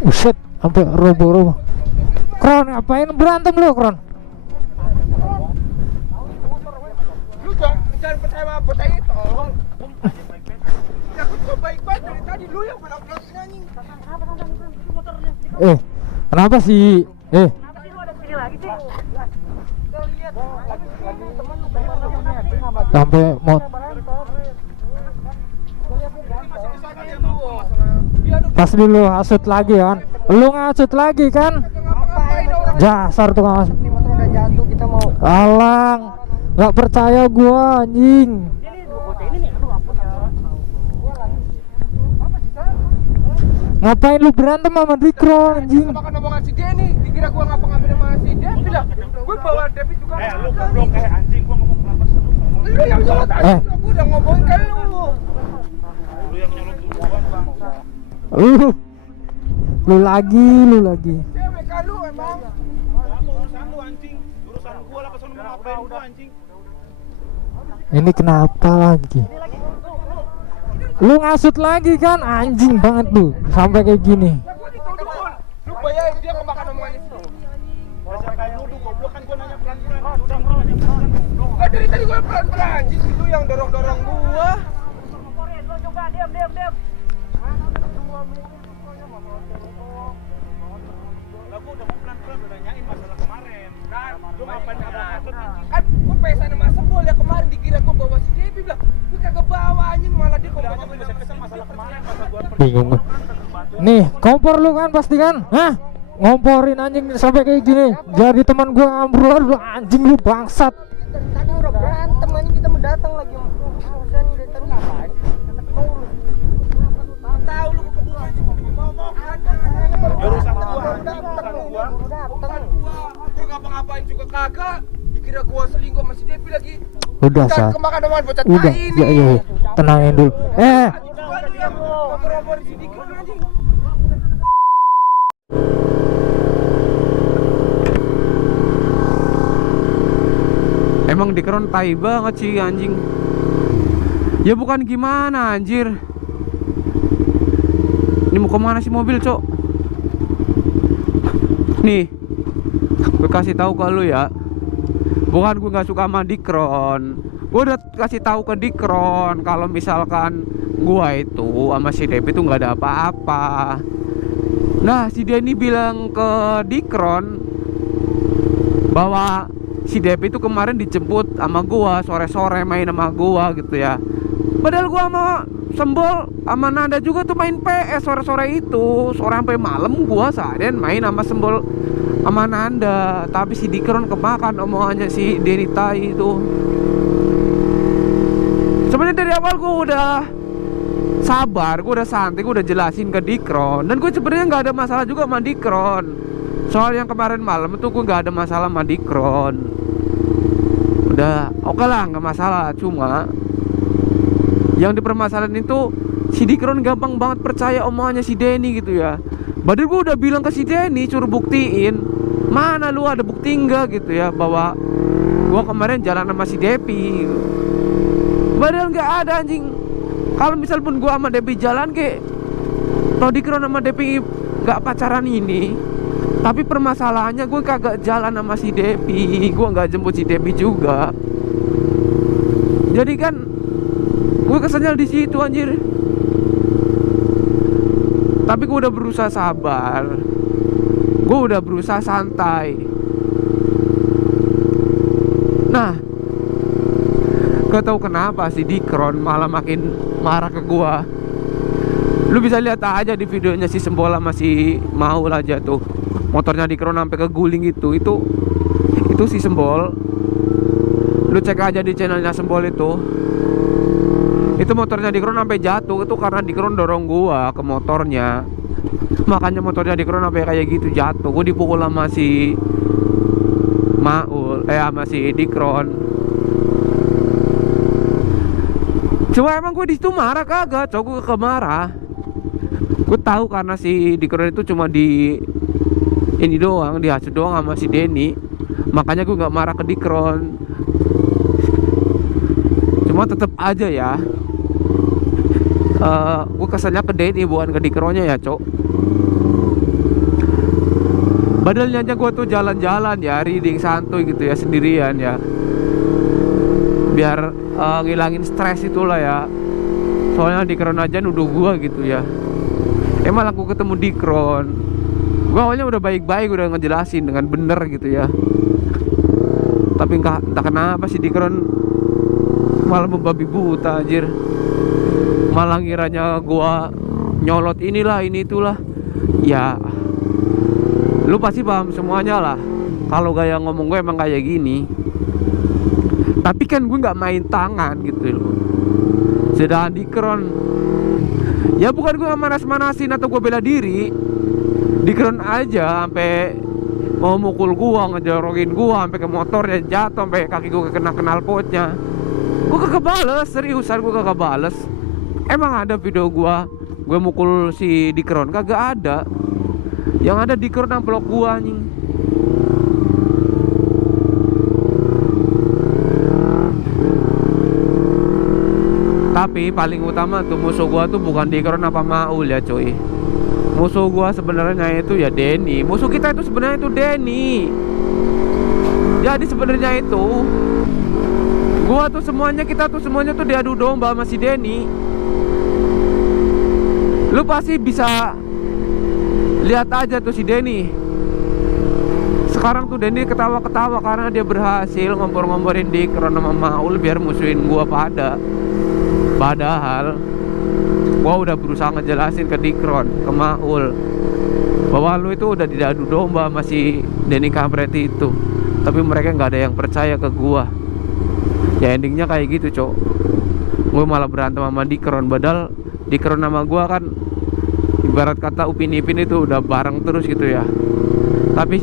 Uset, sampai roboh-roboh. Kron, ngapain berantem lu, Kron? Lu jangan percaya sama bocah itu. Ya, aku baik-baik dari tadi, lu yang berak-berak ini anjing. Kenapa sih? Kenapa sih lu ada sini lagi sih? Lihat, lagi teman lu Sampai mau pas dulu hasut lagi kan? Lu ngasut lagi kan? Jasar tuh ngasut. Ini motor udah jatuh, kita mau. Alang, nggak percaya gua anjing. Ini dua bocah ini nih, aduh ampun ya. Ngapain lu berantem sama Dikron anjing? Makan omongan si Denny, dikira gua ngapa-ngapain sama si Denny lah. Gua bawa David juga. Lu goblok anjing, gua ngomong kenapa sih lu? Lu yang nyolot aja, gua udah ngomongin kan lu. Lu yang nyolot duluan, bangsa. Lu lagi. Cewek kan lu emang. Kamu urusan lu anjing, urusan gua lah kesana mau ngapain gua anjing. Ini kenapa lagi? Lu ngasut lagi kan? Anjing banget lu. Sampai kayak gini. Ya gua dituduh. Lu bayarin dia kemakan omongannya si Denny. Masa kayak nuduh goblok kan gua nanya pelan-pelan. Udah ngomong. Ah, dari tadi gua pelan-pelan anjing, lu yang dorong-dorong gua. Lu juga diam. Lah gua udah mau pelan-pelan udah nanyain masalah kemarin. Lu ngapain ngabak-ngabak anjing? Kan gua pesan sama Sembol ya kemarin, dikira gua bawa si Devi, bilang gua kagak bawa anjing, malah dia Udah bawa aja bisa kesel masalah kemarin, masa gua pergi. Bingung gua. Nih, kompor lu kan pasti kan? Hah? Ngomporin anjing sampai kayak gini. Jadi teman gua ngambruan lu anjing lu bangsat. Tadi udah berantem anjing, kita mau datang lagi. Urusan dari tadi ngapain? Tahu lu ketemu anjing ngomong aja. Ya urusan gua Baru anjing, datang, urusan gua. baru datang. Gua ngapa-ngapain juga kagak. Dikira gua selingkuh sama si Devi lagi. Udah, Bukan Sa. kemakan omongan bocah Udah, tai ini. ya. Tenangin dulu. Ngobrol-ngobrol si Dikron anjing. Emang Dikron tai banget sih anjing. Ya bukan gimana anjir. Ini mau kemana sih mobil, Cok? Nih, gue kasih tahu ke lu ya. Bukan gue nggak suka sama Dikron. Gue udah kasih tahu ke Dikron kalau misalkan gua itu sama si Devi itu nggak ada apa-apa. Nah, si Denny bilang ke Dikron bahwa si Devi itu kemarin dijemput sama gua sore-sore main sama gua gitu ya. Padahal gua sama Sembol sama Nanda juga tuh main PS sore-sore itu. Sore sampai malam gua seharian main sama Sembol sama Nanda. Tapi si Dikron kemakan omongannya si Denny tai itu. Sebenarnya dari awal gua udah sabar, gua udah santai, gua udah jelasin ke Dikron. Dan gue sebenarnya nggak ada masalah juga sama Dikron. Soal yang kemarin malam itu gue nggak ada masalah sama Dikron. Udah oke lah, nggak masalah. Cuma yang dipermasalahin itu si Dikron gampang banget percaya omongannya si Denny gitu ya. Padahal gue udah bilang ke si Denny suruh buktiin. Mana lu ada bukti enggak gitu ya bahwa gue kemarin jalan sama si Devi gitu. Padahal nggak ada anjing. Kalau misal pun gue sama Devi jalan kayak tau Dikron sama Devi nggak pacaran ini, tapi permasalahannya gue kagak jalan sama si Devi, gue nggak jemput si Devi juga. Jadi kan gue kesenjal di situ anjir. Tapi gue udah berusaha sabar, gue udah berusaha santai. Nah, gak tau kenapa si Dikron malah makin marah ke gue. Lu bisa lihat aja di videonya si Sembol sama si Maul aja tuh. Motornya Dikron sampai keguling itu si Sembol. Lu cek aja di channelnya Sembol itu. Itu motornya Dikron sampai jatuh itu karena Dikron dorong gua ke motornya. Makanya motornya Dikron sampai kayak gitu jatuh. Gua dipukul sama si Maul, sama si Dikron. Cuma emang gue di situ marah kagak, cowok gue kemarah. Gue tahu karena si Dikron itu cuma di ini doang, dihasut doang sama si Denny. Makanya gue nggak marah ke Dikron. Cuma tetap aja ya, gue kesannya ke Denny bukan ke Dikronnya ya, cok. Padahal aja gue tuh jalan-jalan ya, reading santuy gitu ya, sendirian ya, biar ngilangin stres itulah ya. Soalnya Dikron aja nuduh gue gitu ya. Malah aku ketemu Dikron. Gue awalnya udah baik-baik, udah ngejelasin dengan bener gitu ya. Tapi entah kenapa si Dikron malah membabi buta anjir. Malah ngiranya gue nyolot inilah ini itulah. Ya lu pasti paham semuanya lah kalau gaya ngomong gue emang kayak gini. Tapi kan gue nggak main tangan gitu loh. Sedangkan Dikron, ya bukan gue manas-manasin atau gue bela diri. Dikron aja sampai mau mukul gue, ngejorokin gue sampai ke motornya jatuh, sampai kaki gue kena knalpotnya. Gue kagak bales, seriusan gue kagak bales. Emang ada video gue mukul si Dikron? Kagak ada. Yang ada Dikron amplop gue anjing. Tapi paling utama tuh musuh gua tuh bukan Dikron apa Maul ya cuy. Musuh gua sebenarnya itu ya Denny. Musuh kita itu sebenarnya itu Denny. Jadi sebenarnya itu gua tuh semuanya, kita tuh semuanya tuh diadu domba sama si Denny. Lu pasti bisa lihat aja tuh si Denny. Sekarang tuh Denny ketawa-ketawa karena dia berhasil ngompor-ngomporin Dikron sama Maul biar musuhin gua Padahal gua udah berusaha ngejelasin ke Dikron, ke Maul, bahwa lu itu udah diadu domba sama si Denny kampret itu. Tapi mereka nggak ada yang percaya ke gua. Ya endingnya kayak gitu cok. Gua malah berantem sama Dikron. Padahal Dikron sama gua kan ibarat kata Upin Ipin itu udah bareng terus gitu ya. Tapi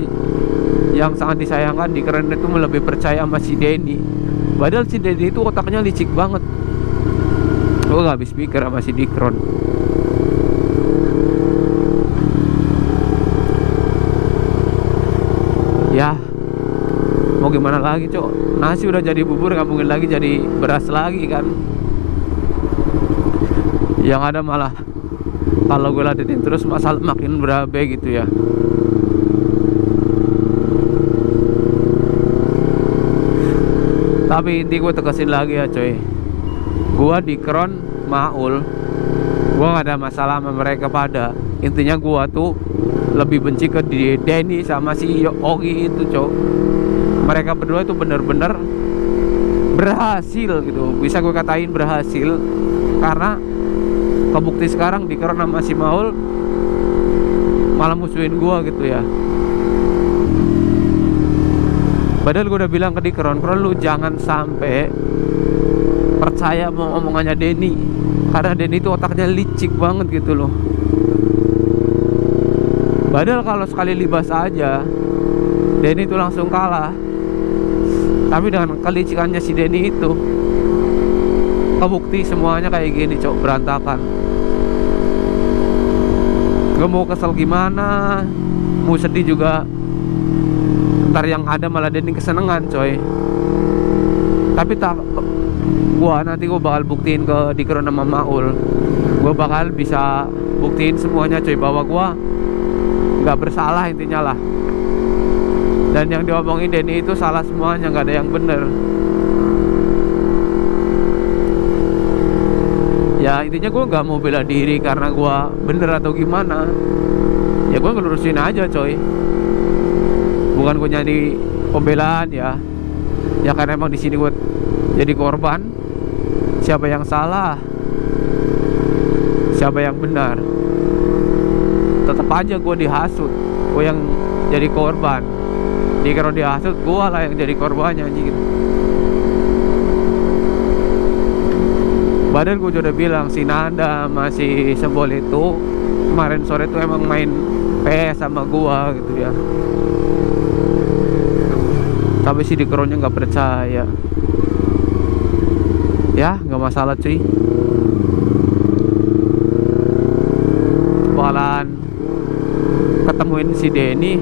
yang sangat disayangkan Dikron itu lebih percaya sama si Denny. Padahal si Denny itu otaknya licik banget. Gue gak habis pikir sama si Dikron. Ya mau gimana lagi cok. Nasi udah jadi bubur, gak mungkin lagi jadi beras lagi kan. Yang ada malah kalau gue ladenin terus masalah makin berabe gitu ya. Tapi inti gue tegasin lagi ya coy, gua Dikron, Maul, gua gak ada masalah sama mereka pada. Intinya gua tuh lebih benci ke Denny sama si Ogi itu cok. Mereka berdua tuh bener-bener berhasil gitu. Bisa gue katain berhasil karena kebukti sekarang Dikron sama si Maul malah musuhin gua gitu ya. Padahal gue udah bilang ke Dikron, lu jangan sampai percaya mau omongannya Denny, karena Denny itu otaknya licik banget gitu loh. Padahal kalau sekali libas aja Denny itu langsung kalah. Tapi dengan kelicikannya si Denny itu kebukti semuanya kayak gini cok, berantakan. Gue mau kesel gimana, mau sedih juga, ntar yang ada malah Denny kesenengan coy. Tapi tak, nanti gua bakal buktiin ke Dikron sama Maul. Gua bakal bisa buktiin semuanya coy, bahwa gua nggak bersalah intinya lah. Dan yang diomongin Denny itu salah semuanya, nggak ada yang bener. Ya intinya gua nggak mau bela diri karena gua bener atau gimana. Ya gua ngelurusin aja coy. Bukan gua nyari pembelaan ya. Ya karena emang di sini gua jadi korban. Siapa yang salah, siapa yang benar, tetap aja gue dihasut. Gue yang jadi korban. Dikira dihasut, gue lah yang jadi korbannya anjing. Padahal gue udah bilang si Nanda masih Sebol itu kemarin sore itu emang main PS sama gue gitu ya. Tapi si Dikronnya nggak percaya. Ya nggak masalah cuy. Bakalan ketemuin si Denny.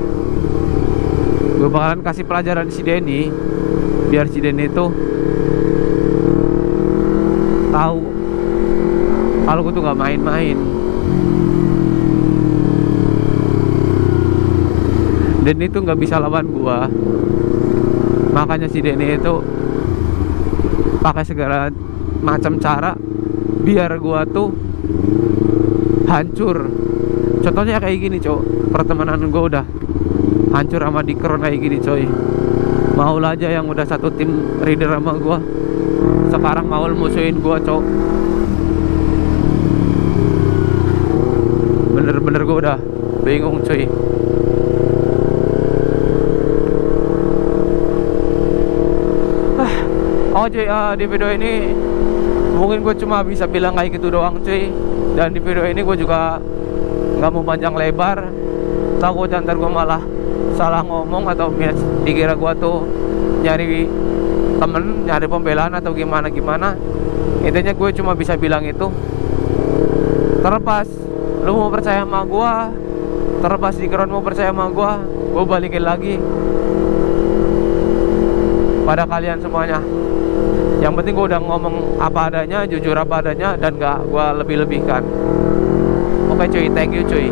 Gue bakalan kasih pelajaran si Denny, biar si Denny itu tahu kalau gue tuh nggak main-main. Denny itu nggak bisa lawan gua. Makanya si Denny itu pakai segala macam cara biar gua tuh hancur. Contohnya kayak gini, Cok. Pertemanan gua udah hancur sama Dikron kayak gini, coy. Maul aja yang udah satu tim reader sama gua, sekarang Maul musuhin gua, Cok. Bener-bener gua udah bingung, cuy. Oh cuy, di video ini mungkin gue cuma bisa bilang kayak gitu doang, cuy. Dan di video ini gue juga nggak mau panjang lebar, takut ntar gue malah salah ngomong atau dikira gue tuh nyari temen, nyari pembelaan atau gimana. Intinya gue cuma bisa bilang itu, terlepas lu mau percaya sama gue, terlepas Dikron mau percaya sama gue balikin lagi pada kalian semuanya. Yang penting gue udah ngomong apa adanya, jujur apa adanya, dan gak gue lebih-lebihkan. Oke cuy, thank you cuy.